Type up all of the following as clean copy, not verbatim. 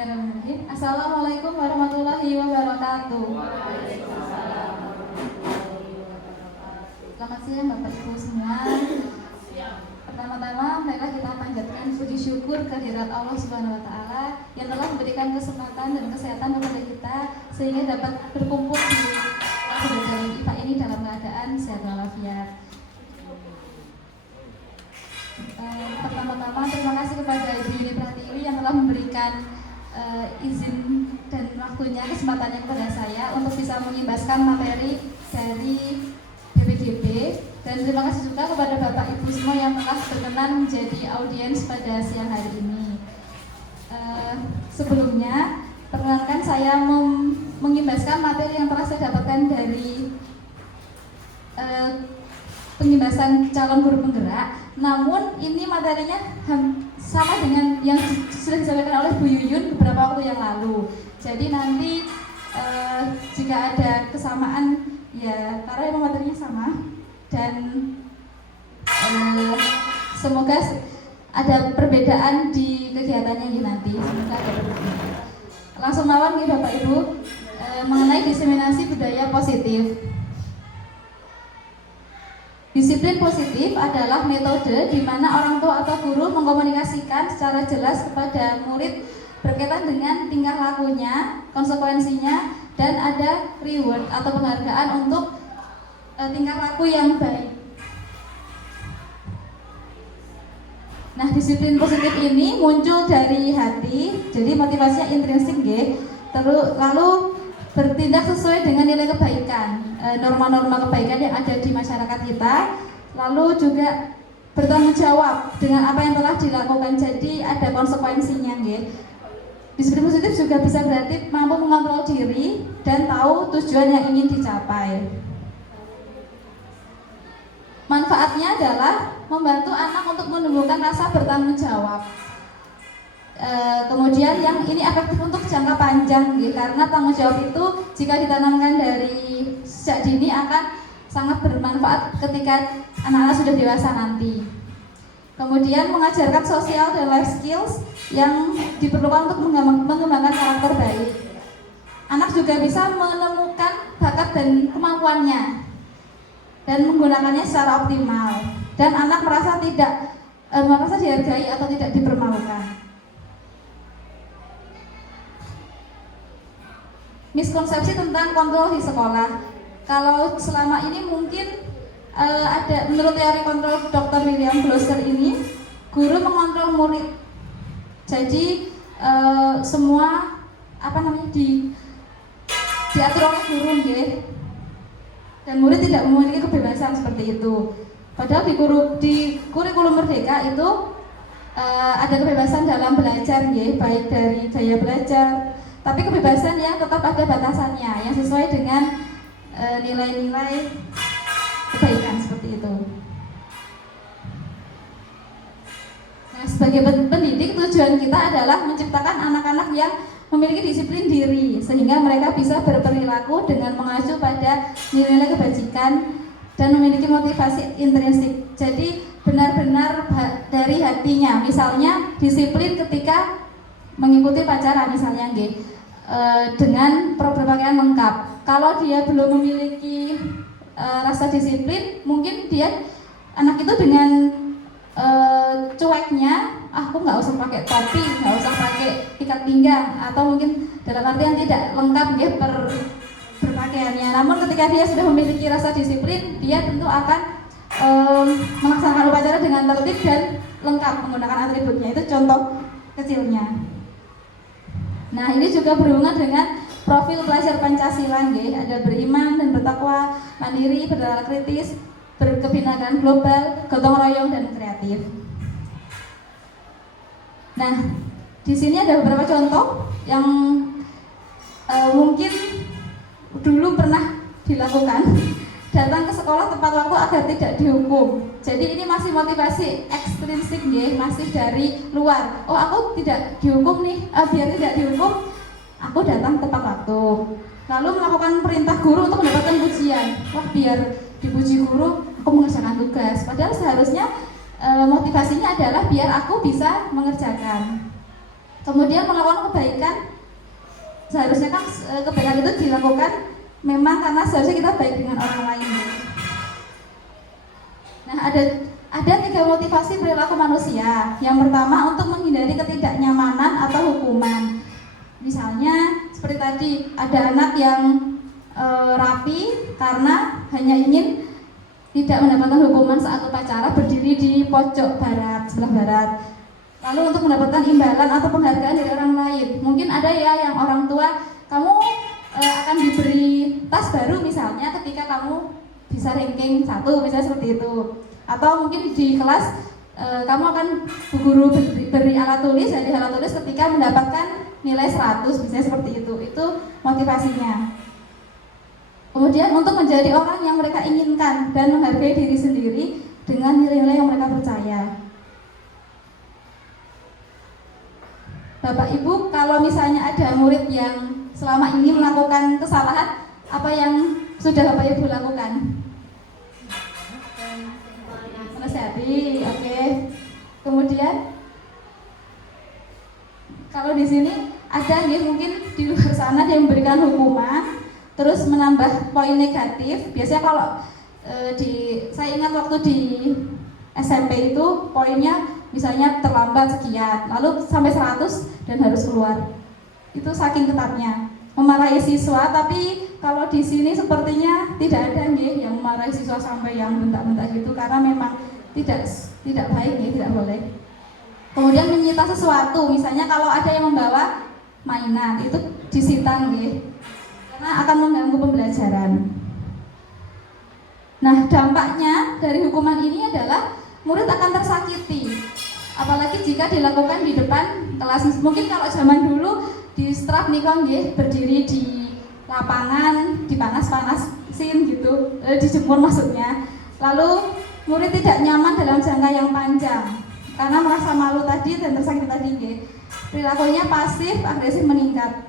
Assalamualaikum warahmatullahi wabarakatuh. Selamat siang Bapak Ibu semua. Pertama-tama marilah kita panjatkan puji syukur kehadirat Allah Subhanahu wa taala yang telah memberikan kesempatan dan kesehatan kepada kita sehingga dapat berkumpul di kelas IPA ini dalam keadaan sehat walafiat. Pertama-tama terima kasih kepada Ibu Yuni Pratiwi yang telah memberikan izin dan waktunya, kesempatannya kepada saya untuk bisa mengimbaskan materi dari BPDB, dan terima kasih juga kepada Bapak Ibu semua yang telah berkenan menjadi audiens pada siang hari ini. Sebelumnya perkenankan saya mengimbaskan materi yang telah saya dapatkan dari pengimbasan calon guru penggerak. Namun ini materinya sama dengan yang sudah disampaikan oleh Bu Yuyun beberapa waktu yang lalu. Jadi nanti jika ada kesamaan ya karena memang materinya sama, dan semoga ada perbedaan di kegiatannya nanti. Semoga ada perbedaan. Langsung mawon nih Bapak Ibu mengenai diseminasi budaya positif. Disiplin positif adalah metode di mana orang tua atau guru mengkomunikasikan secara jelas kepada murid berkaitan dengan tingkah lakunya, konsekuensinya, dan ada reward atau penghargaan untuk tingkah laku yang baik. Nah, disiplin positif ini muncul dari hati, jadi motivasinya intrinsik lalu bertindak sesuai dengan nilai kebaikan, norma-norma kebaikan yang ada di masyarakat kita, lalu juga bertanggung jawab dengan apa yang telah dilakukan, jadi ada konsekuensinya. Disiplin positif juga bisa berarti mampu mengontrol diri dan tahu tujuan yang ingin dicapai. Manfaatnya adalah membantu anak untuk menumbuhkan rasa bertanggung jawab. Kemudian yang ini efektif untuk jangka panjang karena tanggung jawab itu jika ditanamkan dari sejak dini akan sangat bermanfaat ketika anak-anak sudah dewasa nanti. Kemudian mengajarkan sosial dan life skills yang diperlukan untuk mengembangkan karakter baik. Anak juga bisa menemukan bakat dan kemampuannya dan menggunakannya secara optimal, dan anak merasa dihargai atau tidak dipermalukan. Miskonsepsi tentang kontrol di sekolah. Kalau selama ini mungkin ada, menurut teori kontrol Dr. William Gloucester ini, guru mengontrol murid. Jadi semua diatur oleh guru, dan murid tidak memiliki kebebasan seperti itu. Padahal di kurikulum Merdeka itu ada kebebasan dalam belajar, baik dari gaya belajar, tapi kebebasan yang tetap ada batasannya, yang sesuai dengan nilai-nilai kebaikan seperti itu. Nah, sebagai pendidik, tujuan kita adalah menciptakan anak-anak yang memiliki disiplin diri, sehingga mereka bisa berperilaku dengan mengacu pada nilai-nilai kebajikan dan memiliki motivasi intrinsik. Jadi benar-benar dari hatinya, misalnya disiplin ketika mengikuti pacaran misalnya dengan berpakaian lengkap. Kalau dia belum memiliki rasa disiplin, mungkin anak itu dengan cueknya, aku nggak usah pakai topi, nggak usah pakai ikat pinggang, atau mungkin dalam artian tidak lengkap berpakaiannya. Namun ketika dia sudah memiliki rasa disiplin, dia tentu akan melaksanakan upacara dengan tertib dan lengkap menggunakan atributnya. Itu contoh kecilnya. Nah, ini juga berhubungan dengan profil pelajar Pancasila, ada beriman dan bertakwa, mandiri, bernalar kritis, berkebinekaan global, gotong royong, dan kreatif. Nah, di sini ada beberapa contoh yang mungkin dulu pernah dilakukan. Datang ke sekolah tepat waktu agar tidak dihukum. Jadi ini masih motivasi ekstrinsik, masih dari luar. Oh, aku tidak dihukum nih, biar tidak dihukum, aku datang tepat waktu. Lalu melakukan perintah guru untuk mendapatkan pujian. Wah, biar dipuji guru, aku mengerjakan tugas. Padahal seharusnya motivasinya adalah biar aku bisa mengerjakan. Kemudian melakukan kebaikan, seharusnya kan kebaikan itu dilakukan memang karena seharusnya kita baik dengan orang lain. Nah, ada 3 motivasi perilaku manusia. Yang pertama, untuk menghindari ketidaknyamanan atau hukuman. Misalnya seperti tadi, ada anak yang rapi karena hanya ingin tidak mendapatkan hukuman saat upacara berdiri di pojok barat, sebelah barat. Lalu untuk mendapatkan imbalan atau penghargaan dari orang lain. Mungkin ada ya yang orang tua, kamu akan diberi tas baru misalnya ketika kamu bisa ranking 1, misalnya seperti itu. Atau mungkin di kelas kamu akan bu guru beri alat tulis, jadi alat tulis ketika mendapatkan nilai 100, misalnya seperti itu. Itu motivasinya. Kemudian untuk menjadi orang yang mereka inginkan dan menghargai diri sendiri dengan nilai-nilai yang mereka percaya. Bapak Ibu, kalau misalnya ada murid yang selama ini melakukan kesalahan, apa yang sudah Bapak Ibu lakukan? Menasihati, oke. Kemudian kalau di sini ada ya, mungkin di luar sana dia memberikan hukuman, terus menambah poin negatif. Biasanya kalau saya ingat waktu di SMP itu poinnya misalnya terlambat sekian, lalu sampai 100 dan harus keluar. Itu saking ketatnya memarahi siswa. Tapi kalau di sini sepertinya tidak ada nih yang memarahi siswa sampai yang bentak-bentak gitu, karena memang tidak baik nih, tidak boleh. Kemudian menyita sesuatu, misalnya kalau ada yang membawa mainan itu disita nih, karena akan mengganggu pembelajaran. Nah, dampaknya dari hukuman ini adalah murid akan tersakiti, apalagi jika dilakukan di depan kelas. Mungkin kalau zaman dulu di strap nikah nggih, berdiri di lapangan, dipanas-panasin gitu, dijemur maksudnya. Lalu murid tidak nyaman dalam jangka yang panjang karena merasa malu tadi dan tersakiti tadi nggih. Perilakunya pasif, agresif meningkat.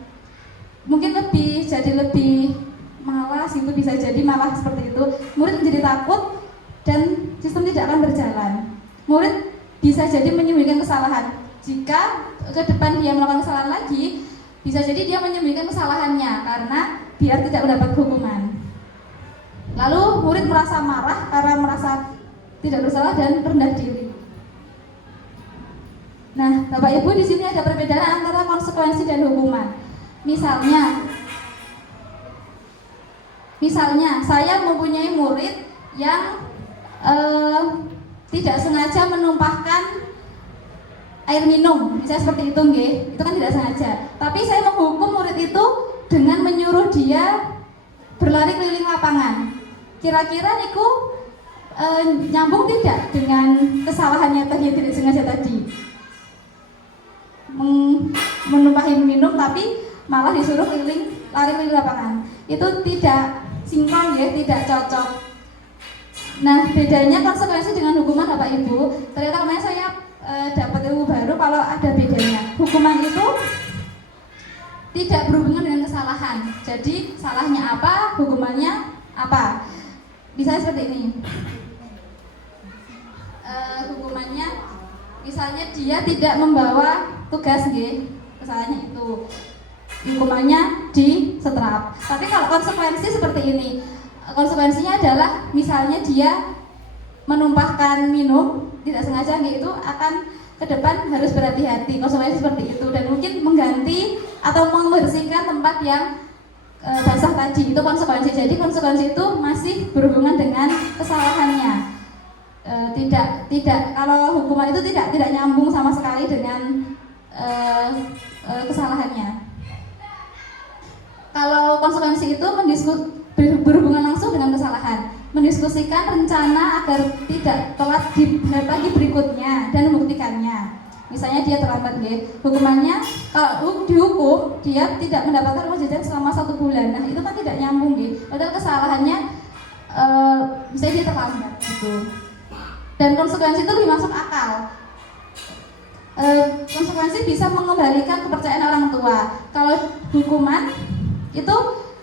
Mungkin jadi lebih malas itu, bisa jadi malah seperti itu. Murid menjadi takut dan sistem tidak akan berjalan. Murid bisa jadi menyembunyikan kesalahan. Jika ke depan dia melakukan kesalahan lagi, bisa jadi dia menyembunyikan kesalahannya karena biar tidak mendapat hukuman. Lalu murid merasa marah karena merasa tidak bersalah dan rendah diri. Nah, Bapak Ibu, di sini ada perbedaan antara konsekuensi dan hukuman. Misalnya saya mempunyai murid yang tidak sengaja menumpahkan air minum, misalnya seperti itu nggih. Itu kan tidak sengaja. Tapi saya menghukum murid itu dengan menyuruh dia berlari keliling lapangan. Kira-kira niku nyambung tidak dengan kesalahannya tadi yang tidak sengaja tadi? Menumpahi minum tapi malah disuruh lari keliling lapangan. Itu tidak sinkron ya, tidak cocok. Nah, bedanya konsekuensi dengan hukuman Bapak Ibu. Ternyata kemarin saya dapat ilmu baru kalau ada bedanya. Hukuman itu tidak berhubungan dengan kesalahan. Jadi salahnya apa, hukumannya apa. Bisa seperti ini. Hukumannya misalnya dia tidak membawa tugas nggih, kesalahannya itu. Hukumannya di setrap. Tapi kalau konsekuensi seperti ini, konsekuensinya adalah misalnya dia menumpahkan minum tidak sengaja gitu, akan ke depan harus berhati-hati. Konsekuensi seperti itu, dan mungkin mengganti atau membersihkan tempat yang basah tadi. Itu konsekuensi. Jadi konsekuensi itu masih berhubungan dengan kesalahannya. Tidak kalau hukuman itu tidak nyambung sama sekali dengan kesalahannya. Kalau konsekuensi itu berhubungan langsung dengan kesalahan, mendiskusikan rencana agar tidak telat di hari pagi berikutnya dan membuktikannya. Misalnya dia terlambat ya, hukumannya kalau dihukum dia tidak mendapatkan uang jajan selama 1 bulan. Nah, itu kan tidak nyambung ya. Padahal kesalahannya misalnya dia terlambat gitu. Dan konsekuensi itu lebih masuk akal. Konsekuensi bisa mengembalikan kepercayaan orang tua. Kalau hukuman itu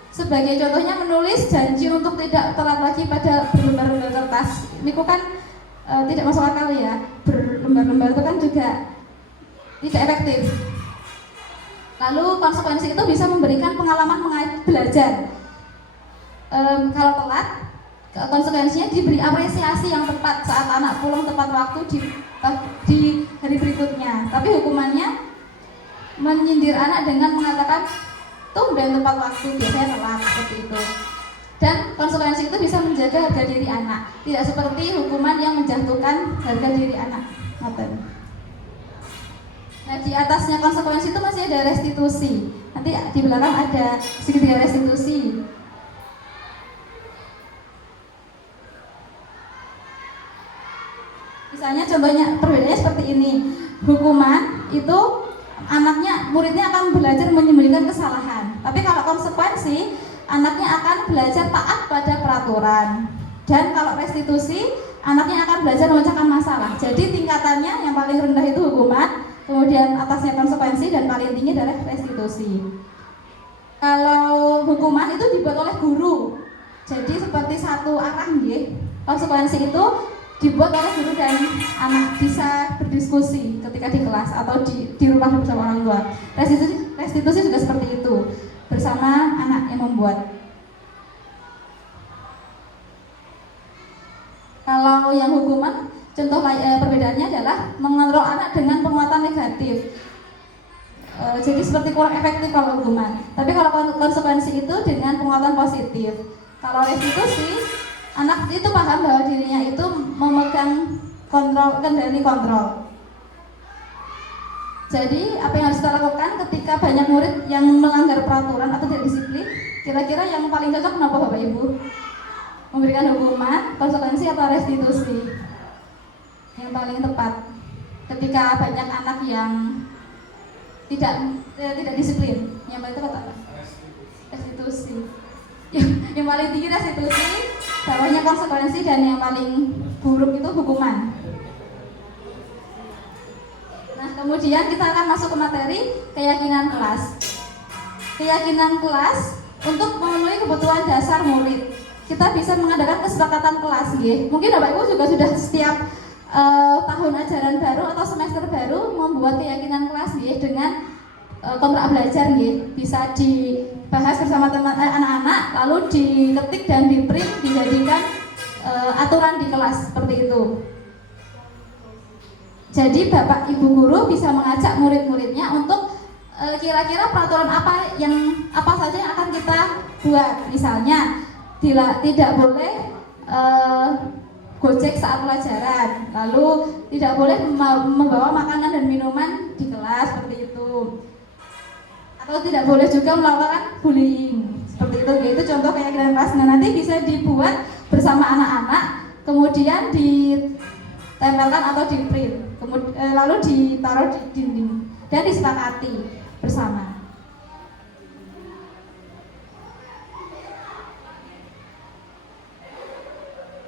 sebagai contohnya menulis janji untuk tidak telat lagi pada berlembar-lembar kertas. Ini kan tidak masuk akal ya. Berlembar-lembar itu kan juga tidak efektif. Lalu konsekuensi itu bisa memberikan pengalaman belajar. Kalau telat, konsekuensinya diberi apresiasi yang tepat saat anak pulang tepat waktu di hari berikutnya. Tapi hukumannya menyindir anak dengan mengatakan tumben tepat waktu, biasanya telat, seperti itu. Dan konsekuensi itu bisa menjaga harga diri anak, tidak seperti hukuman yang menjatuhkan harga diri anak. Nah, di atasnya konsekuensi itu masih ada restitusi. Nanti di belakang ada segitiga restitusi. Misalnya contohnya perbedaannya seperti ini. Hukuman itu muridnya akan belajar menyembunyikan kesalahan. Tapi kalau konsekuensi, anaknya akan belajar taat pada peraturan. Dan kalau restitusi, anaknya akan belajar memecahkan masalah. Jadi tingkatannya yang paling rendah itu hukuman, kemudian atasnya konsekuensi, dan paling tinggi adalah restitusi. Kalau hukuman itu dibuat oleh guru, jadi seperti satu arah nggih. Konsekuensi itu dibuat oleh guru dan anak bisa berdiskusi ketika di kelas atau di rumah bersama orang tua. Restitusi juga seperti itu, bersama anak yang membuat. Kalau yang hukuman, contoh perbedaannya adalah mengontrol anak dengan penguatan negatif. Jadi seperti kurang efektif kalau hukuman. Tapi kalau konsekuensi itu dengan penguatan positif. Kalau restitusi, anak itu paham bahwa dirinya itu memegang kendali kontrol. Jadi apa yang harus kita lakukan ketika banyak murid yang melanggar peraturan atau tidak disiplin? Kira-kira yang paling cocok kenapa Bapak Ibu? Memberikan hukuman, konsekuensi atau restitusi? Yang paling tepat ketika banyak anak yang tidak disiplin, yang paling tepat apa? Restitusi. Yang paling tinggi restitusi, bawahnya konsekuensi, dan yang paling buruk itu hukuman. Nah, kemudian kita akan masuk ke materi keyakinan kelas. Keyakinan kelas untuk memenuhi kebutuhan dasar murid. Kita bisa mengadakan kesepakatan kelas, nggih. Mungkin Bapak Ibu juga sudah setiap tahun ajaran baru atau semester baru membuat keyakinan kelas, nggih, dengan kontrak belajar, nggih. Bisa dibahas bersama anak-anak, lalu diketik dan di-print, dijadikan aturan di kelas seperti itu. Jadi Bapak Ibu guru bisa mengajak murid-muridnya untuk kira-kira peraturan apa saja yang akan kita buat. Misalnya tidak boleh gojek saat pelajaran, lalu tidak boleh membawa makanan dan minuman di kelas, seperti itu. Atau tidak boleh juga melakukan bullying, seperti itu. Yaitu contoh keyakinan kelas. Nah, nanti bisa dibuat bersama anak-anak, kemudian ditempelkan atau di-print, lalu ditaruh di dinding dan disepakati bersama.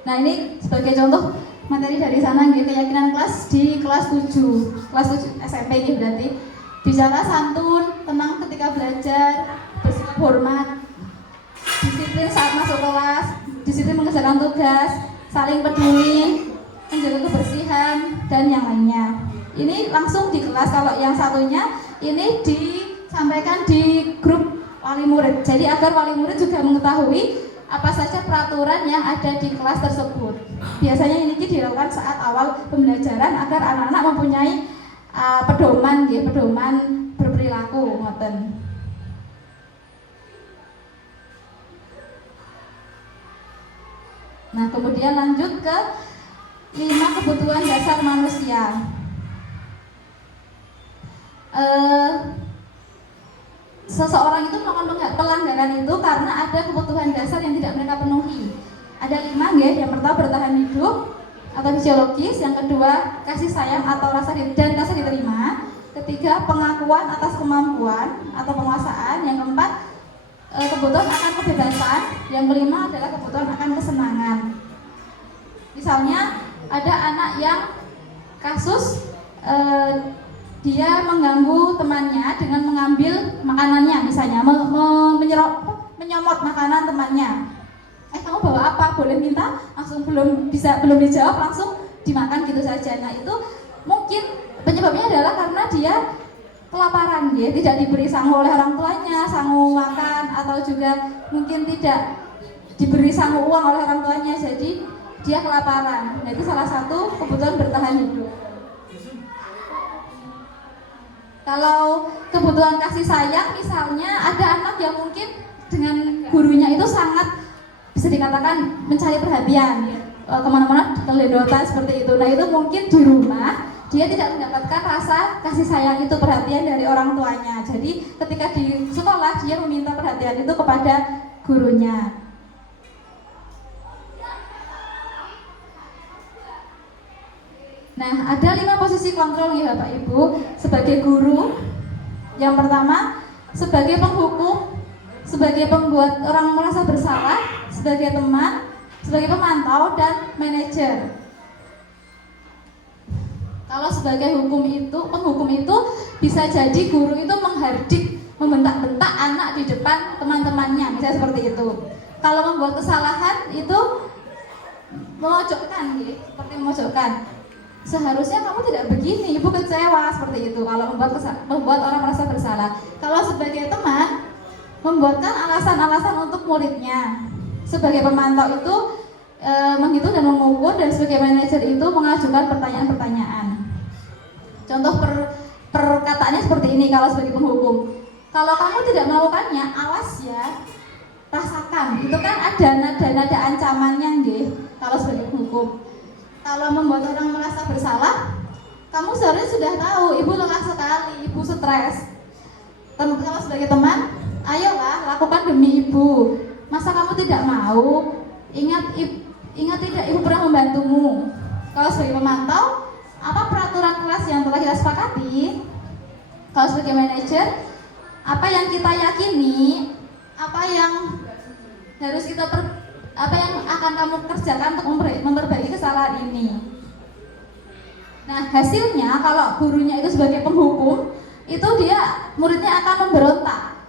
Nah, ini sebagai contoh materi dari sana, gitu, keyakinan kelas di kelas 7 SMP ini berarti bicara santun, tenang ketika belajar, bersikap hormat, disiplin saat masuk kelas, disiplin mengerjakan tugas, saling peduli, menjaga kebersihan, dan yang lainnya. Ini langsung di kelas. Kalau yang satunya ini disampaikan di grup wali murid. Jadi agar wali murid juga mengetahui apa saja peraturan yang ada di kelas tersebut. Biasanya ini dilakukan saat awal pembelajaran agar anak-anak mempunyai pedoman berperilaku, ngoten. Nah, kemudian lanjut ke 5 kebutuhan dasar manusia. Seseorang itu melakukan pelanggaran itu karena ada kebutuhan dasar yang tidak mereka penuhi. Ada 5, nggih. Yang pertama bertahan hidup atau fisiologis, yang kedua kasih sayang atau rasa diterima, ketiga pengakuan atas kemampuan atau penguasaan, yang keempat kebutuhan akan kebebasan, yang kelima adalah kebutuhan akan kesenangan. Misalnya ada anak yang kasus dia mengganggu temannya dengan mengambil makanannya, misalnya menyomot makanan temannya. Kamu bawa apa? Boleh minta? Langsung belum dijawab, langsung dimakan gitu saja. Nah, itu mungkin penyebabnya adalah karena dia kelaparan ya, tidak diberi sangu oleh orang tuanya, sangu makan, atau juga mungkin tidak diberi sangu uang oleh orang tuanya, jadi dia kelaparan. Nah, itu salah satu kebutuhan bertahan hidup. Kalau kebutuhan kasih sayang, misalnya ada anak yang mungkin dengan gurunya itu sangat bisa dikatakan mencari perhatian, kemana-mana teledotan seperti itu. Nah, itu mungkin di rumah dia tidak mendapatkan rasa kasih sayang itu, perhatian dari orang tuanya. Jadi ketika di sekolah dia meminta perhatian itu kepada gurunya. Nah, ada 5 posisi kontrol ya Bapak Ibu sebagai guru. Yang pertama, sebagai penghukum, sebagai pembuat orang merasa bersalah, sebagai teman, sebagai pemantau, dan manajer. Kalau sebagai penghukum itu bisa jadi guru itu menghardik, membentak-bentak anak di depan teman-temannya, misalnya seperti itu. Kalau membuat kesalahan itu memojokkan, seperti memojokkan. Seharusnya kamu tidak begini, ibu kecewa, seperti itu. Kalau membuat orang merasa bersalah. Kalau sebagai teman, membuatkan alasan-alasan untuk muridnya. Sebagai pemantau itu menghitung dan mengukur, dan sebagai manajer itu mengajukan pertanyaan-pertanyaan. Contoh perkataannya seperti ini kalau sebagai penghukum. Kalau kamu tidak melakukannya, awas ya, rasakan. Itu kan ada nada-nada ancamannya, nggih. Kalau sebagai penghukum. Kalau membuat orang merasa bersalah, kamu seharusnya sudah tahu, ibu lelah sekali, ibu stres. Kalau sebagai teman, ayolah lakukan demi ibu. Masa kamu tidak mau? Ingat tidak, ibu pernah membantumu. Kalau sebagai pemantau, apa peraturan kelas yang telah kita sepakati? Kalau sebagai manajer, apa yang kita yakini, apa yang harus apa yang akan kamu kerjakan untuk memperbaiki kesalahan ini. Nah, hasilnya kalau gurunya itu sebagai penghukum, itu muridnya akan memberontak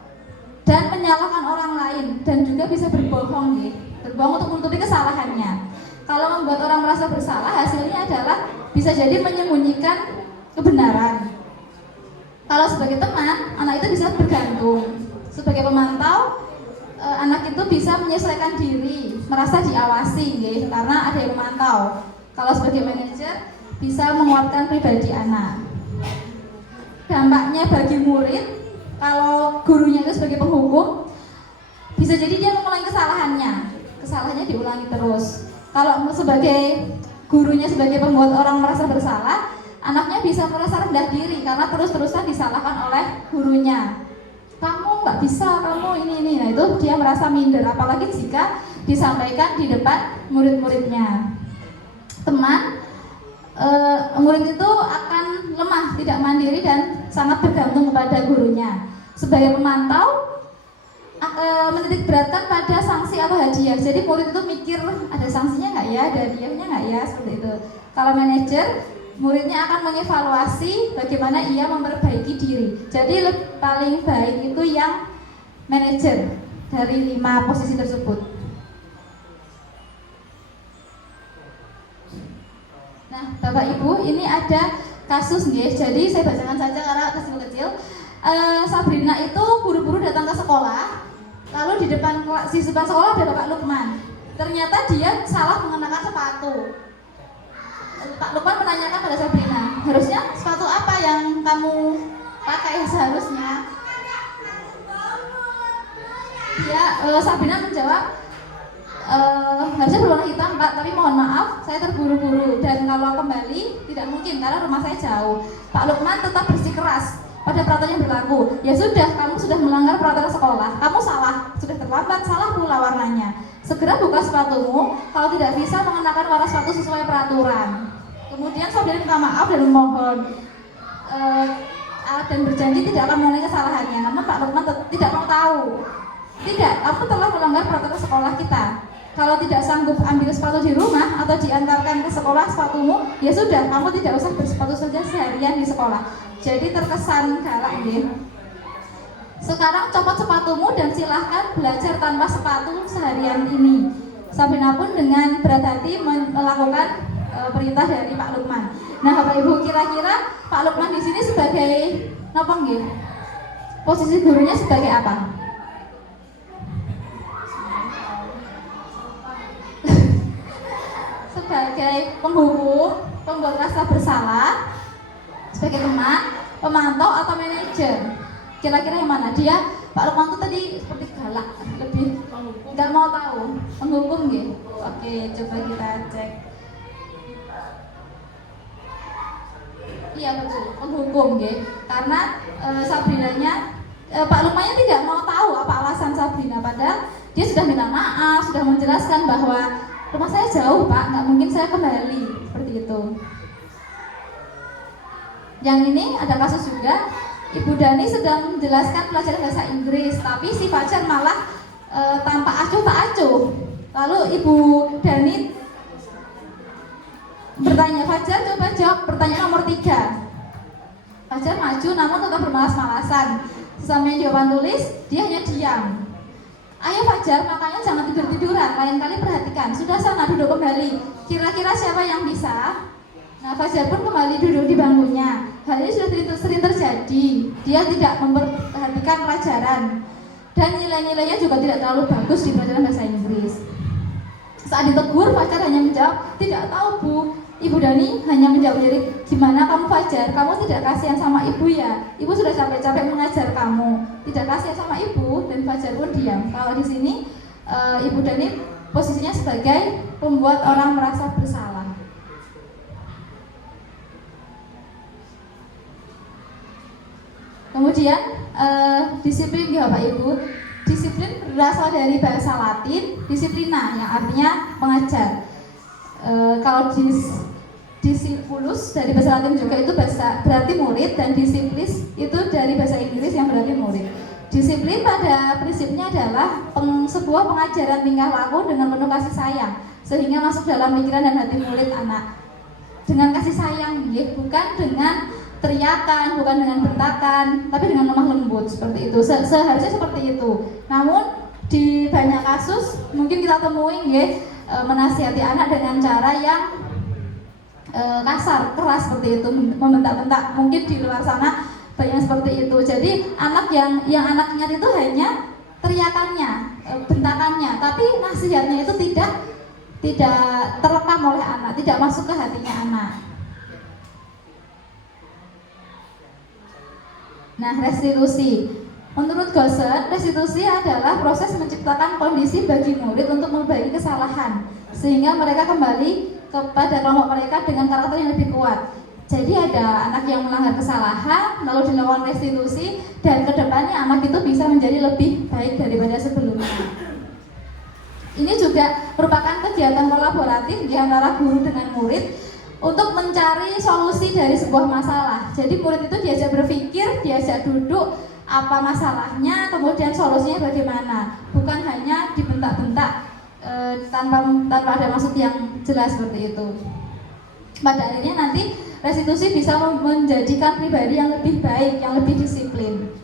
dan menyalahkan orang lain, dan juga bisa berbohong, berbohong untuk menutupi kesalahannya. Kalau membuat orang merasa bersalah, hasilnya adalah bisa jadi menyembunyikan kebenaran. Kalau sebagai teman, anak itu bisa bergantung. Sebagai pemantau, anak itu bisa menyesuaikan diri, merasa diawasi, karena ada yang memantau. Kalau sebagai manajer, bisa menguatkan pribadi anak. Dampaknya bagi murid, kalau gurunya itu sebagai penghukum, bisa jadi dia mengulangi kesalahannya diulangi terus. Kalau sebagai gurunya sebagai pembuat orang merasa bersalah, anaknya bisa merasa rendah diri karena terus-terusan disalahkan oleh gurunya. Kamu nggak bisa, kamu ini. Nah, itu dia merasa minder, apalagi jika disampaikan di depan murid-muridnya. Murid itu akan lemah, tidak mandiri, dan sangat bergantung kepada gurunya. Sebagai pemantau, menitik beratkan pada sanksi atau hadiah. Jadi murid itu mikir, ada sanksinya nggak ya, ada hadiahnya nggak ya, seperti itu. Kalau manajer, muridnya akan mengevaluasi bagaimana ia memperbaiki diri. Jadi paling baik itu yang manajer dari 5 posisi tersebut. Nah, Bapak Ibu, ini ada kasus nih. Jadi saya bacakan saja karena kecil-kecil. Sabrina itu buru-buru datang ke sekolah. Lalu di depan sekolah ada Pak Lukman. Ternyata dia salah mengenakan sepatu. Pak Lukman menanyakan pada Sabrina, harusnya sepatu apa yang kamu pakai seharusnya? Sabrina menjawab, harusnya berwarna hitam Pak, tapi mohon maaf saya terburu-buru dan kalau kembali tidak mungkin karena rumah saya jauh. Pak Lukman tetap bersikeras pada peraturan yang berlaku. Ya sudah, kamu sudah melanggar peraturan sekolah, kamu salah, sudah terlambat, salah pula warnanya. Segera buka sepatumu, kalau tidak bisa mengenakan warna sepatu sesuai peraturan. Kemudian Sabrina minta maaf dan memohon dan berjanji tidak akan mengulangi kesalahannya. Namun Pak Lukman tidak mau tahu. Tidak, kamu telah melanggar peraturan sekolah kita. Kalau tidak sanggup ambil sepatu di rumah atau diantarkan ke sekolah sepatumu, ya sudah, kamu tidak usah bersepatu saja seharian di sekolah. Jadi terkesan galak ya. Sekarang copot sepatumu dan silahkan belajar tanpa sepatu seharian ini. Sabrina pun dengan berat hati melakukan perintah dari Pak Lukman. Nah, Bapak Ibu, kira-kira Pak Lukman di sini sebagai Napa nggih? Posisi gurunya sebagai apa? Sebagai penghukum, pembuat rasa bersalah, sebagai teman, pemantau atau manajer. Kira-kira yang mana? Dia Pak Lukman itu tadi seperti galak, lebih nggak mau tahu. Penghukum nggih. Oke, coba kita cek. Iya betul, penghukum nggih. Karena Sabrinanya Pak Lukmannya tidak mau tahu apa alasan Sabrina, padahal dia sudah minta maaf, sudah menjelaskan bahwa rumah saya jauh Pak, nggak mungkin saya kembali, seperti itu. Yang ini ada kasus juga, Ibu Dani sedang menjelaskan pelajaran bahasa Inggris, tapi si Fajar malah tanpa acuh tak acuh. Lalu Ibu Dani bertanya, Fajar coba jawab pertanyaan nomor 3. Fajar maju namun tetap bermalas-malasan. Sesamanya di papan tulis, dia hanya diam. Ayo Fajar, makanya jangan tidur-tiduran, lain kali perhatikan. Sudah sana, duduk kembali. Kira-kira siapa yang bisa? Nah, Fajar pun kembali duduk di bangkunya. Hal ini sudah sering terjadi. Dia tidak memperhatikan pelajaran. Dan nilai-nilainya juga tidak terlalu bagus di pelajaran bahasa Inggris. Saat ditegur, Fajar hanya menjawab, tidak tahu Bu. Ibu Dani hanya menjawab lirik, gimana kamu Fajar? Kamu tidak kasihan sama ibu ya? Ibu sudah capek-capek mengajar kamu. Tidak kasihan sama ibu, dan Fajar pun diam. Kalau di sini Ibu Dani posisinya sebagai pembuat orang merasa bersalah. Kemudian disiplin ya Bapak Ibu. Disiplin berasal dari bahasa Latin disiplina yang artinya mengajar. Kalau disipulus dari bahasa Latin juga itu berarti murid, dan disiplis itu dari bahasa Inggris yang berarti murid. Disiplin pada prinsipnya adalah sebuah pengajaran tingkah laku dengan penuh kasih sayang sehingga masuk dalam pikiran dan hati murid anak. Dengan kasih sayang, ya, bukan dengan teriakan, bukan dengan bentakan, tapi dengan lemah lembut seperti itu. Seharusnya seperti itu. Namun di banyak kasus mungkin kita temui ya, menasihati anak dengan cara yang kasar, keras seperti itu, membentak-bentak. Mungkin di luar sana banyak seperti itu. Jadi anak yang anaknya itu hanya teriakannya, bentakannya, tapi nasihatnya itu tidak terekam oleh anak, tidak masuk ke hatinya anak. Nah, restitusi. Menurut Gosen, restitusi adalah proses menciptakan kondisi bagi murid untuk memperbaiki kesalahan sehingga mereka kembali kepada kelompok mereka dengan karakter yang lebih kuat. Jadi ada anak yang melanggar kesalahan, lalu dilakukan restitusi, dan kedepannya anak itu bisa menjadi lebih baik daripada sebelumnya. Ini juga merupakan kegiatan kolaboratif di antara guru dengan murid untuk mencari solusi dari sebuah masalah. Jadi murid itu diajak berpikir, diajak duduk, apa masalahnya, kemudian solusinya bagaimana. Bukan hanya dibentak-bentak tanpa ada maksud yang jelas seperti itu. Pada akhirnya nanti restitusi bisa menjadikan pribadi yang lebih baik, yang lebih disiplin.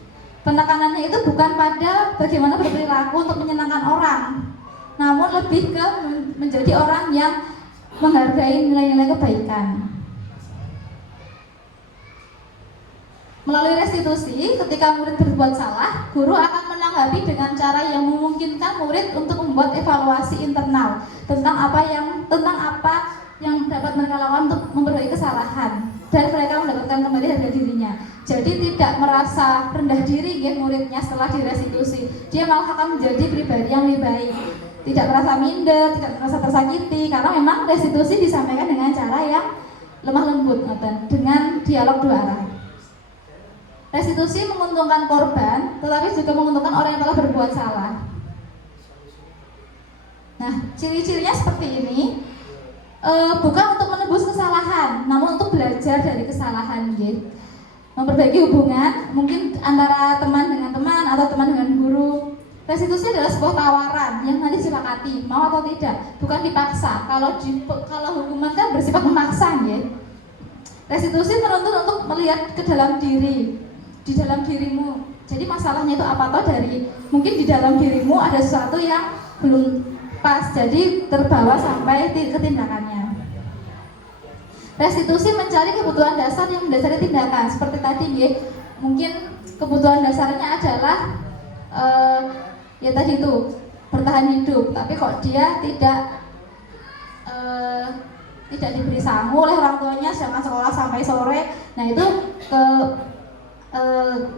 Penekanannya itu bukan pada bagaimana berperilaku untuk menyenangkan orang, namun lebih ke menjadi orang yang menghargai nilai-nilai kebaikan. Melalui restitusi, ketika murid berbuat salah, guru akan menanggapi dengan cara yang memungkinkan murid untuk membuat evaluasi internal tentang apa yang dapat mereka lakukan untuk memperbaiki kesalahan, dan mereka mendapatkan kembali harga dirinya. Jadi tidak merasa rendah diri ya muridnya setelah direstitusi, dia malah akan menjadi pribadi yang lebih baik, tidak merasa minder, tidak merasa tersakiti, karena memang restitusi disampaikan dengan cara yang lemah lembut, dengan dialog dua arah. Restitusi menguntungkan korban, tetapi juga menguntungkan orang yang telah berbuat salah. Nah, ciri-cirinya seperti ini. Bukan untuk menebus kesalahan, namun untuk belajar dari kesalahan, gitu. Memperbaiki hubungan, mungkin antara teman dengan teman atau teman dengan guru. Restitusi adalah sebuah tawaran yang nanti disepakati, mau atau tidak, bukan dipaksa. Kalau hukuman kan bersifat memaksa, gitu. Restitusi menuntut untuk melihat ke dalam diri, di dalam dirimu. Jadi masalahnya itu apa toh mungkin di dalam dirimu ada sesuatu yang belum pas, jadi terbawa sampai ke tindakannya. Restitusi mencari kebutuhan dasar yang mendasari tindakan. Seperti tadi mungkin kebutuhan dasarnya adalah ya tadi itu bertahan hidup, tapi kok dia tidak diberi sangu oleh orang tuanya sedangkan sekolah sampai sore. Nah itu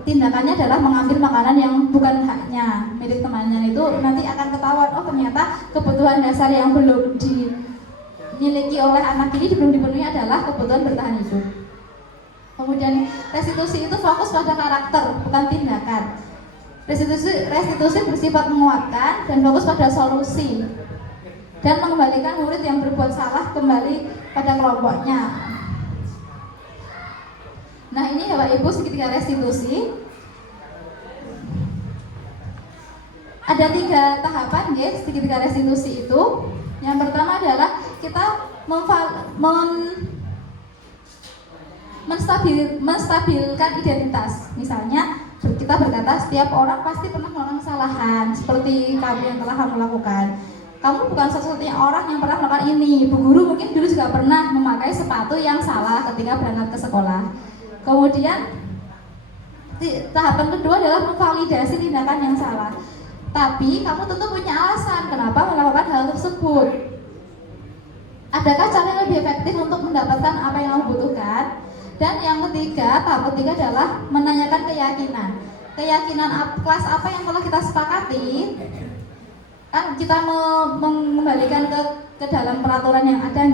tindakannya adalah mengambil makanan yang bukan haknya milik temannya. Itu nanti akan ketahuan, oh ternyata kebutuhan dasar yang belum dimiliki oleh anak ini belum dipenuhi adalah kebutuhan bertahan hidup. Kemudian restitusi itu fokus pada karakter bukan tindakan. Restitusi bersifat menguatkan dan fokus pada solusi dan mengembalikan murid yang berbuat salah kembali pada kelompoknya. Nah ini Bapak Ibu segitiga restitusi. Ada 3 tahapan guys segitiga restitusi itu. Yang pertama adalah kita menstabilkan identitas. Misalnya kita berkata setiap orang pasti pernah melakukan kesalahan seperti kamu yang telah kamu lakukan. Kamu bukan satu-satunya orang yang pernah melakukan ini. Bu guru mungkin dulu juga pernah memakai sepatu yang salah ketika berangkat ke sekolah. Kemudian tahapan kedua adalah memvalidasi tindakan yang salah. Tapi kamu tentu punya alasan kenapa melakukan hal tersebut. Adakah cara yang lebih efektif untuk mendapatkan apa yang kamu butuhkan? Dan yang ketiga, tahap ketiga adalah menanyakan keyakinan. Keyakinan kelas apa yang telah kita sepakati, kan kita mengembalikan ke dalam peraturan yang ada,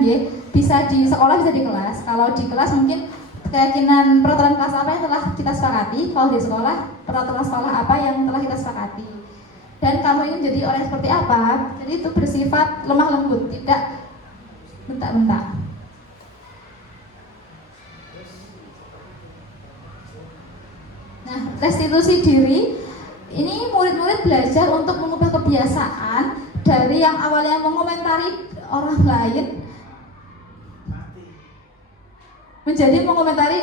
bisa di sekolah bisa di kelas. Kalau di kelas mungkin keyakinan peraturan kelas apa yang telah kita sepakati, kalau di sekolah peraturan sekolah apa yang telah kita sepakati. Dan kamu ingin jadi orang seperti apa? Jadi itu bersifat lemah lembut, tidak bentak-bentak. Nah, restitusi diri ini murid-murid belajar untuk mengubah kebiasaan dari yang awalnya mengomentari orang lain menjadi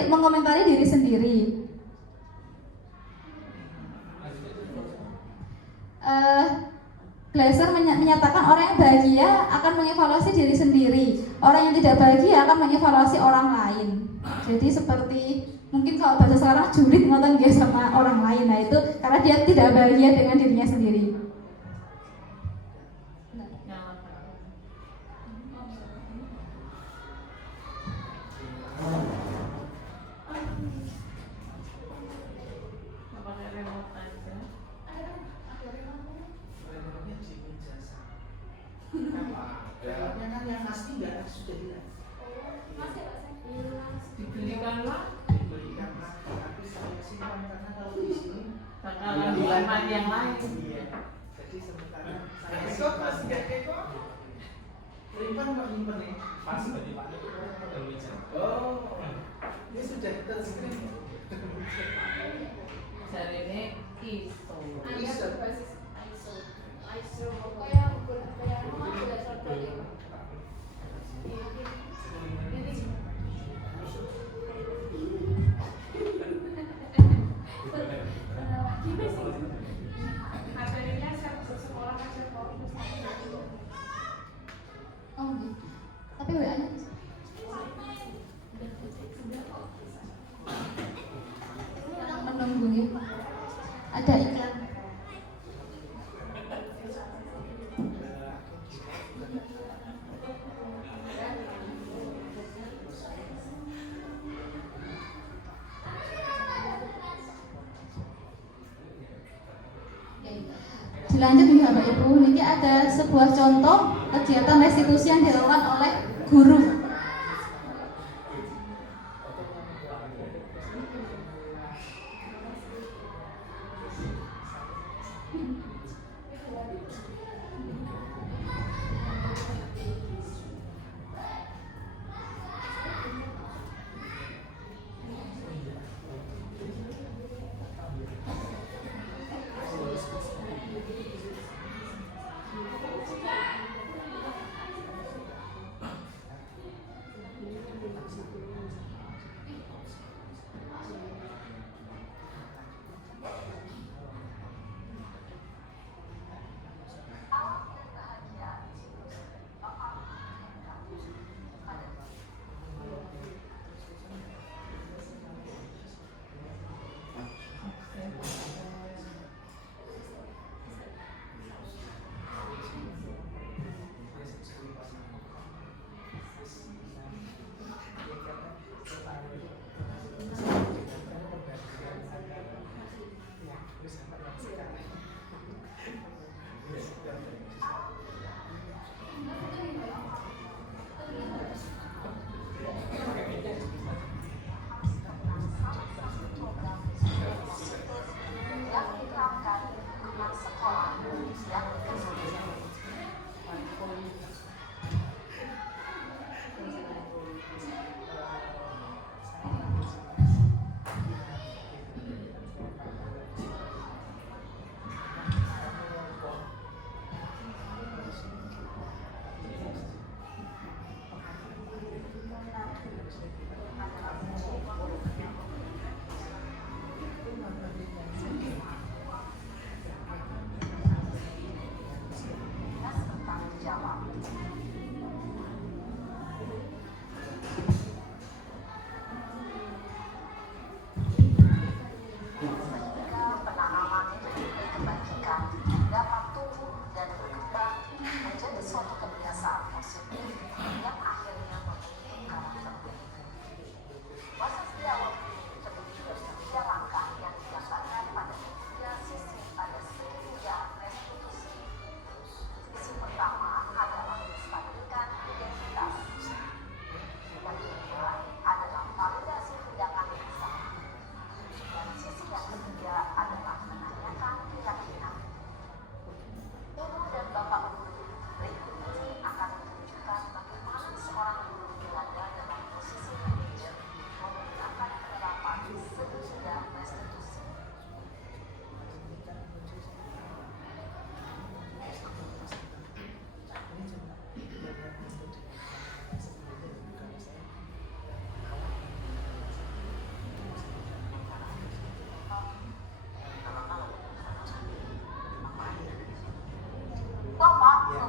mengomentari diri sendiri. Glaser menyatakan orang yang bahagia akan mengevaluasi diri sendiri, orang yang tidak bahagia akan mengevaluasi orang lain. Jadi seperti mungkin kalau bahasa sekarang julid ngoten nggih sama orang lain. Nah itu karena dia tidak bahagia dengan dirinya sendiri. Remote-nya kan yang asli nggak sudah hilang. Dibelikanlah. Tapi saya simpan karena kalau di sini Bakalan disimpan yang lain. Iya. Jadi sementara saya simpan. Masih nggak keko? Simpan nggak simpan nih? Pas tadi Pak itu Oh, ini sudah touchscreen. Hari ini ISO. ISO kayak ini materinya sekolah aja kok. Oh, tapi WA-nya menunggu ya. Ada iklan. Dilanjut nih Bapak Ibu, ini ada sebuah contoh kegiatan restitusi yang dilakukan oleh guru.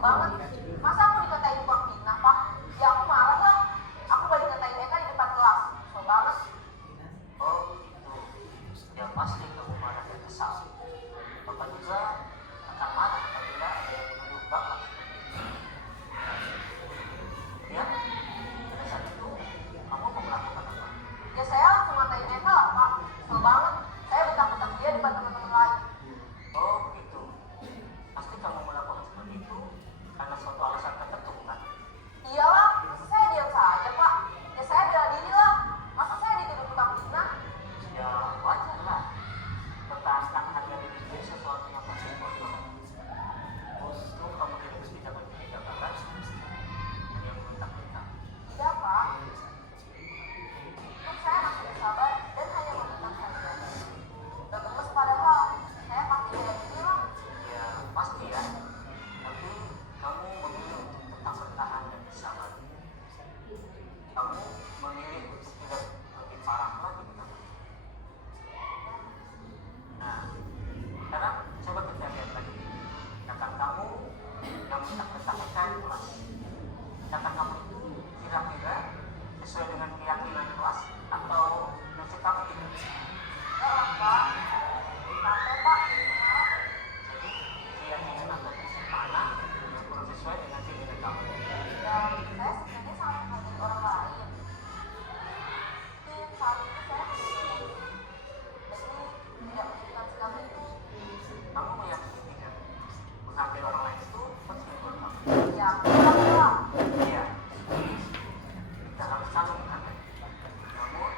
banget. Masa aku dikatain tukang fitnah, Pak? Ya aku marah lah. Aku balik ngatain Eka di depan kelas. Kesel banget. Oh gitu. Ya pasti kamu marah dan kesal. Bapak juga akan marah apabila ada yang menuduh Bapak. Ya, pada saat itu kamu mau melakukan apa? Ya saya langsung ngatain Eka lah, Pak. Kesel banget. Saya bentak-bentak dia di depan teman-teman lain. Oh begitu. Pasti kamu melakukan seperti itu karena suatu alasan tertentu, bukan? Iyalah, masa saya diam saja, Pak? Ya saya bela diri lah. Masa saya dituduh tukang fitnah? Ya wajar lah. Pertahankan harga diri sendiri sesuatu yang pasti bodoh. Untung kamu tidak bisa berpikir bahkan hanya membentak-bentak. Tidak, Pak. Untuk saya masih bersabar dan hanya membentak saja. Udah gemes padahal. Saya pasti bela diri lah. Ya pasti ya. Tapi kamu memilih untuk tetap bertahan dan bersabar. Kamu memilih untuk tidak lebih parah lagi, bukan? Nah, sekarang coba kita lihat lagi. Kata kamu yang bentak-bentak di kelas. Kata kamu itu kira-kira sesuai dengan keyakinan kelas atau nasib kamu tidak? Enggak lah, Pak. Sampai, Pak. Kenapa? Jadi keyakinan atau nasib mana yang kurang sesuai dengan keinginan kamu? Ya, saya sebenarnya sangat menghargai orang lain. Tapi saat itu saya tidak emosi. Jadi, tidak menunjukkan sikap itu. Kamu meyakini tidak? Menghargai orang lain itu penting buat kamu. Ya, kenapa? Iya. Kita harus saling menghargai. Namun,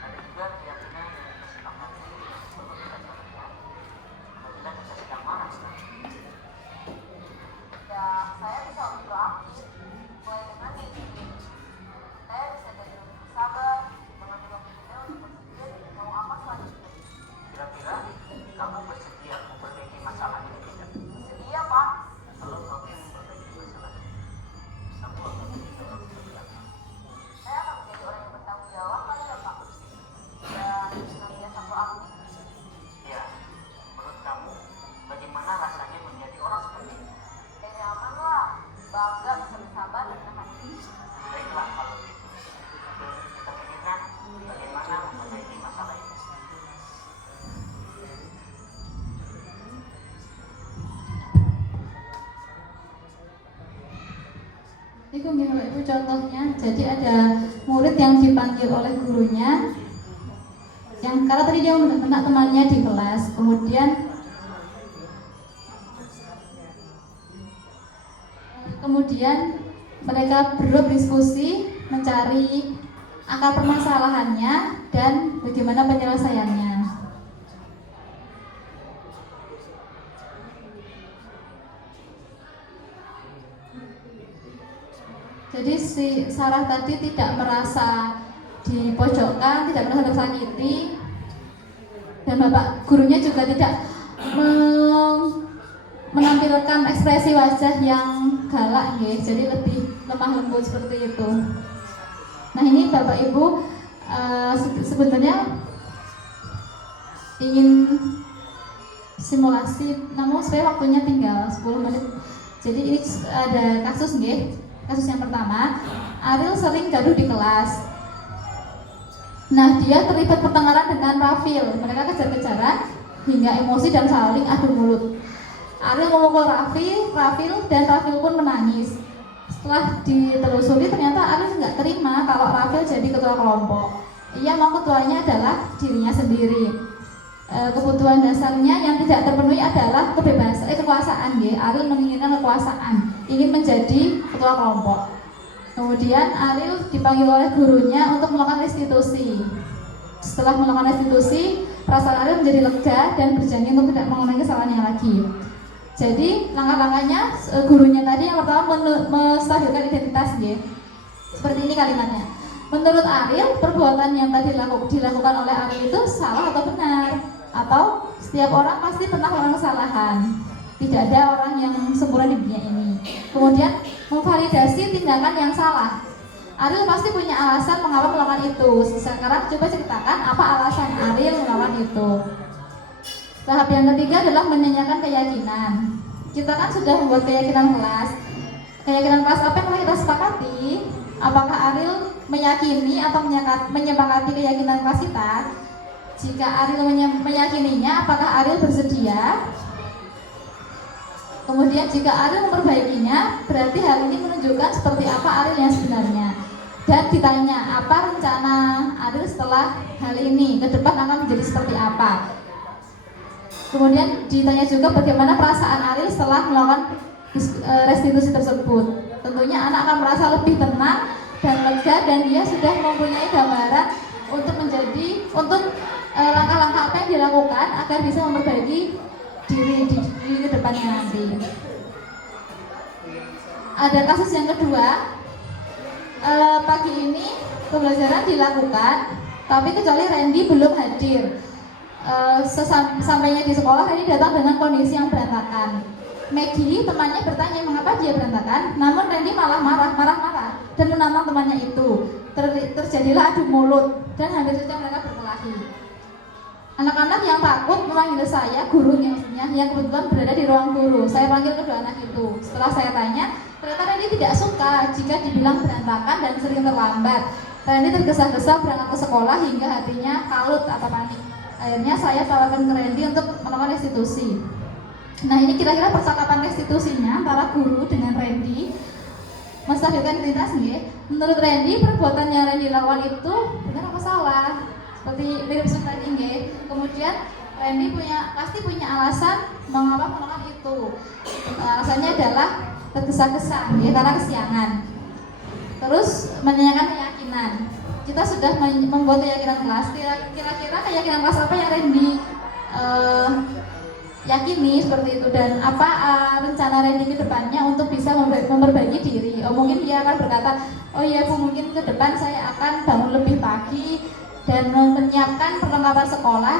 ada juga keyakinan dan kesepakatan yang perlu kita jalankan apabila kita sedang marah, kan? Ya, saya bisa lebih proaktif. Mulai dengan diri. Saya bisa jadi lebih bersabar, mengambil waktu jeda untuk berpikir mau apa selanjutnya. Kira-kira kamu bersedia memperbaiki masalah ini tidak? Bersedia, Pak. Kalau kamu memperbaiki masalah ini, kamu akan menjadi orang seperti apa? Saya akan menjadi orang yang bertanggung jawab kali ya, Pak. Dan senantiasa proaktif. Ya, menurut kamu, bagaimana rasanya menjadi orang seperti ini? Kayak nyaman lah. Bangga bisa bersabar dan menahan diri. Baiklah kalau gitu. Kita pikirkan bagaimana memperbaiki masalah ini. Itu Bapak Ibu contohnya. Jadi ada murid yang dipanggil oleh gurunya, yang karena tadi dia membentak temannya di kelas, kemudian mereka berdiskusi mencari akar permasalahannya dan bagaimana penyelesaiannya. Jadi si Sarah tadi tidak merasa dipojokkan, tidak merasa tersakiti, dan bapak gurunya juga tidak menampilkan ekspresi wajah yang galak, ya. Jadi lebih lemah lembut seperti itu. Nah ini Bapak Ibu sebenarnya ingin simulasi, namun sebenarnya waktunya tinggal 10 menit. Jadi ini ada kasus, nggih. Kasus yang pertama, Ariel sering gaduh di kelas. Nah dia terlibat pertengkaran dengan Rafil. Mereka kejar-kejaran hingga emosi dan saling adu mulut. Ariel memukul Rafil dan Rafil pun menangis. Setelah ditelusuri ternyata Ariel nggak terima kalau Rafil jadi ketua kelompok. Ia mau ketuanya adalah dirinya sendiri. Kebutuhan dasarnya yang tidak terpenuhi adalah kekuasaan. Ariel menginginkan kekuasaan, ingin menjadi ketua kelompok. Kemudian Ariel dipanggil oleh gurunya untuk melakukan restitusi. Setelah melakukan restitusi, perasaan Ariel menjadi lega dan berjanji untuk tidak mengulangi kesalahannya lagi. Jadi langkah-langkahnya gurunya tadi yang pertama menstabilkan identitas, seperti ini kalimatnya. Menurut Ariel, perbuatan yang tadi dilakukan oleh Ariel itu salah atau benar? Atau setiap orang pasti pernah melakukan kesalahan. Tidak ada orang yang sempurna di dunia ini. Kemudian memvalidasi tindakan yang salah. Ariel pasti punya alasan mengapa melakukan itu. Sekarang coba ceritakan apa alasan Ariel melakukan itu. Tahap yang ketiga adalah menanyakan keyakinan. kita kan sudah membuat keyakinan kelas. Keyakinan kelas apa yang telah kita sepakati? Apakah Ariel meyakini atau menyepakati keyakinan kelas kita? Jika Ariel meyakininya, apakah Ariel bersedia? Kemudian jika Ariel memperbaikinya, berarti hal ini menunjukkan seperti apa Ariel yang sebenarnya. Dan ditanya, apa rencana Ariel setelah hal ini? Ke depan akan menjadi seperti apa? Kemudian ditanya juga bagaimana perasaan Ariel setelah melakukan restitusi tersebut. Tentunya anak akan merasa lebih tenang dan lega, dan dia sudah mempunyai gambaran untuk langkah-langkah apa yang dilakukan agar bisa memperbaiki diri ke depannya nanti. Ada kasus yang kedua. Pagi ini pembelajaran dilakukan, tapi kecuali Randy belum hadir. Sampainya di sekolah, Randy datang dengan kondisi yang berantakan. Maggie, temannya, bertanya mengapa dia berantakan, namun Randy malah marah-marah dan menantang temannya itu. Terjadilah adu mulut dan hampir saja mereka berkelahi. Anak-anak yang takut memanggil saya, gurunya maksudnya, yang kebetulan berada di ruang guru. Saya panggil kedua anak itu. Setelah saya tanya, ternyata Randy tidak suka jika dibilang berantakan dan sering terlambat. Randy tergesa-gesa berangkat ke sekolah hingga hatinya kalut atau panik. Akhirnya saya tawarkan ke Randy untuk melakukan restitusi. Nah, ini kira-kira percakapan restitusinya antara guru dengan Randy. Menstabilkan identitas nih. Menurut Randy, perbuatan yang Randy lakukan itu benar apa salah? Seperti mirip tadi nggih. Kemudian Randy pasti punya alasan mengapa melakukan itu. Alasannya adalah tergesa-gesa ya, karena kesiangan. Terus menanyakan keyakinan. Kita sudah membuat keyakinan kelas. Kira-kira keyakinan kelas apa yang Randy yakini seperti itu, dan apa rencana Randy ke depannya untuk bisa memperbaiki diri. Mungkin dia akan berkata, oh iya Bu, mungkin ke depan saya akan bangun lebih pagi dan menyiapkan perlengkapan sekolah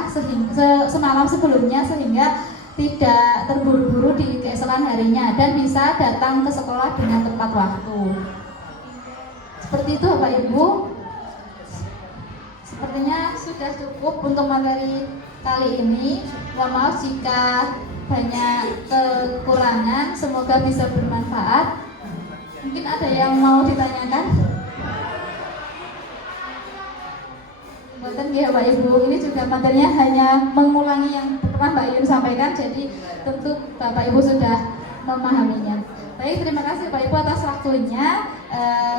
semalam sebelumnya sehingga tidak terburu-buru di keesokan harinya dan bisa datang ke sekolah dengan tepat waktu. Seperti itu Bapak Ibu. Sepertinya sudah cukup untuk materi kali ini. Mohon maaf jika banyak kekurangan, semoga bisa bermanfaat. Mungkin ada yang mau ditanyakan? Buatan ya Bapak Ibu, ini juga materinya hanya mengulangi yang pernah Mbak Yun sampaikan, jadi tentu Bapak Ibu sudah memahaminya. Baik, terima kasih Bapak Ibu atas waktunya.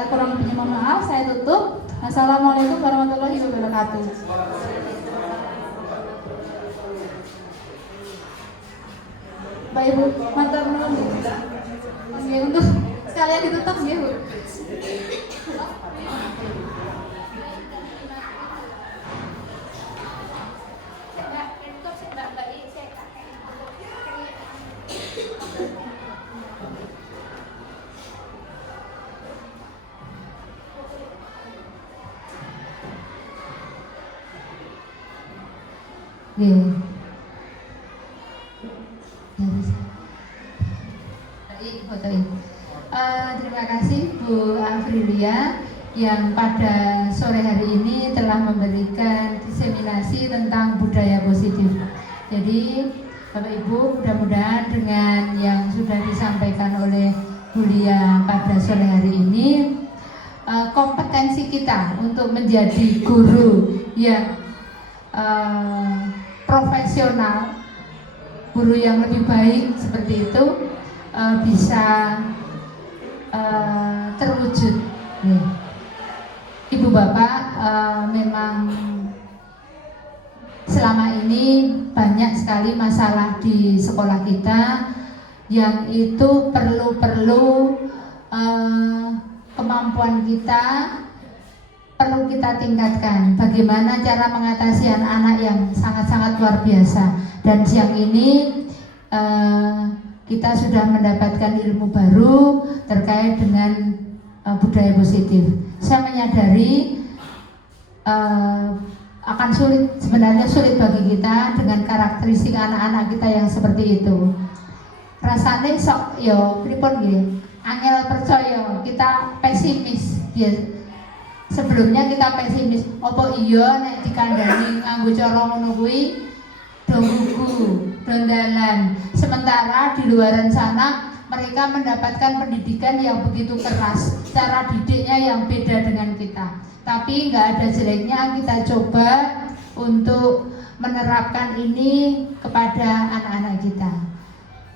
Kurang lebihnya mohon maaf, saya tutup. Assalamualaikum warahmatullahi wabarakatuh. Bapak Ibu, matur nuwun untuk sekalian ditutup nggih Bu. Terima kasih Bu Afrilia yang pada sore hari ini telah memberikan diseminasi tentang budaya positif. Jadi Bapak Ibu, mudah-mudahan dengan yang sudah disampaikan oleh Bu Lia pada sore hari ini, kompetensi kita untuk menjadi guru yang profesional, guru yang lebih baik seperti itu bisa terwujud. Ibu Bapak memang selama ini banyak sekali masalah di sekolah kita yang itu perlu kemampuan kita perlu kita tingkatkan. Bagaimana cara mengatasi anak-anak yang sangat-sangat luar biasa. Dan siang ini kita sudah mendapatkan ilmu baru terkait dengan budaya positif. Saya menyadari akan sebenarnya sulit bagi kita dengan karakteristik anak-anak kita yang seperti itu. Rasanya sok yo pripun nggih, angel percaya, kita pesimis. Sebelumnya kita pesimis, apa iya nek dikandani nganggo cara ngono kuwi do gugu. dondalan. Sementara di luaran sana mereka mendapatkan pendidikan yang begitu keras, cara didiknya yang beda dengan kita. Tapi nggak ada jeleknya kita coba untuk menerapkan ini kepada anak-anak kita.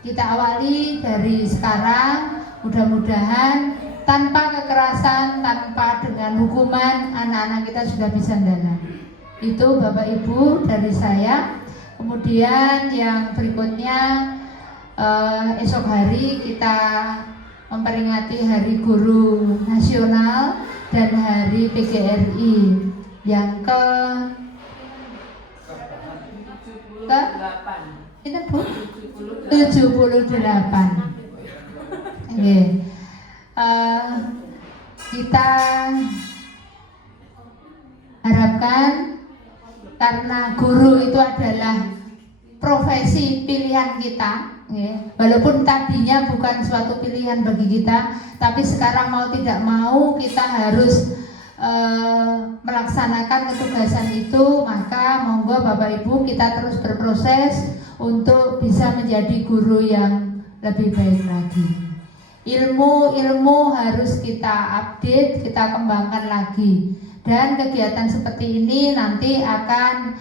Kita awali dari sekarang, mudah-mudahan tanpa kekerasan, tanpa dengan hukuman, anak-anak kita sudah bisa jalan. Itu Bapak Ibu dari saya. Kemudian yang berikutnya, esok hari kita memperingati Hari Guru Nasional dan Hari PGRI yang ke 78. itu Bu 78. Oke. Kita harapkan karena guru itu adalah profesi pilihan kita, walaupun tadinya bukan suatu pilihan bagi kita, tapi sekarang mau tidak mau kita harus melaksanakan ketugasan itu. Maka monggo Bapak Ibu kita terus berproses untuk bisa menjadi guru yang lebih baik lagi. Ilmu harus kita update, kita kembangkan lagi. Dan kegiatan seperti ini nanti akan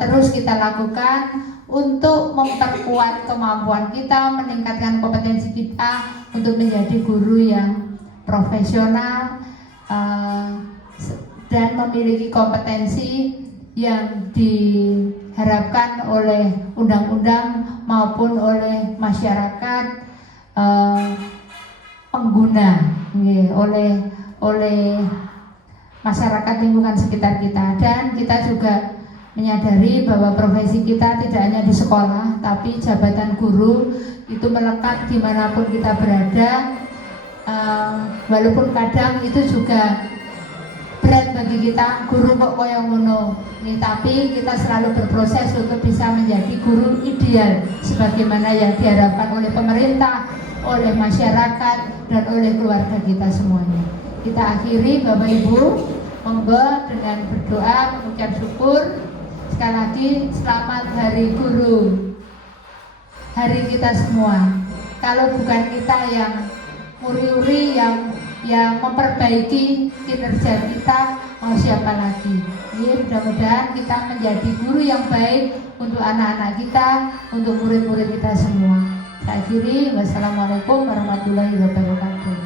terus kita lakukan untuk memperkuat kemampuan kita, meningkatkan kompetensi kita untuk menjadi guru yang profesional dan memiliki kompetensi yang diharapkan oleh undang-undang maupun oleh masyarakat pengguna, oleh masyarakat lingkungan sekitar kita. Dan kita juga menyadari bahwa profesi kita tidak hanya di sekolah, tapi jabatan guru itu melekat dimanapun kita berada. Walaupun kadang itu juga berat bagi kita, guru kok koyo ngono, tapi kita selalu berproses untuk bisa menjadi guru ideal sebagaimana yang diharapkan oleh pemerintah, oleh masyarakat, dan oleh keluarga kita semuanya. Kita akhiri Bapak Ibu, monggo dengan berdoa mengucap syukur. Sekali lagi selamat Hari Guru, hari kita semua. Kalau bukan kita yang muri-uri, yang memperbaiki kinerja kita, mau siapa lagi? Mudah-mudahan kita menjadi guru yang baik untuk anak-anak kita, untuk murid-murid kita semua. Saya akhiri, wassalamualaikum warahmatullahi wabarakatuh.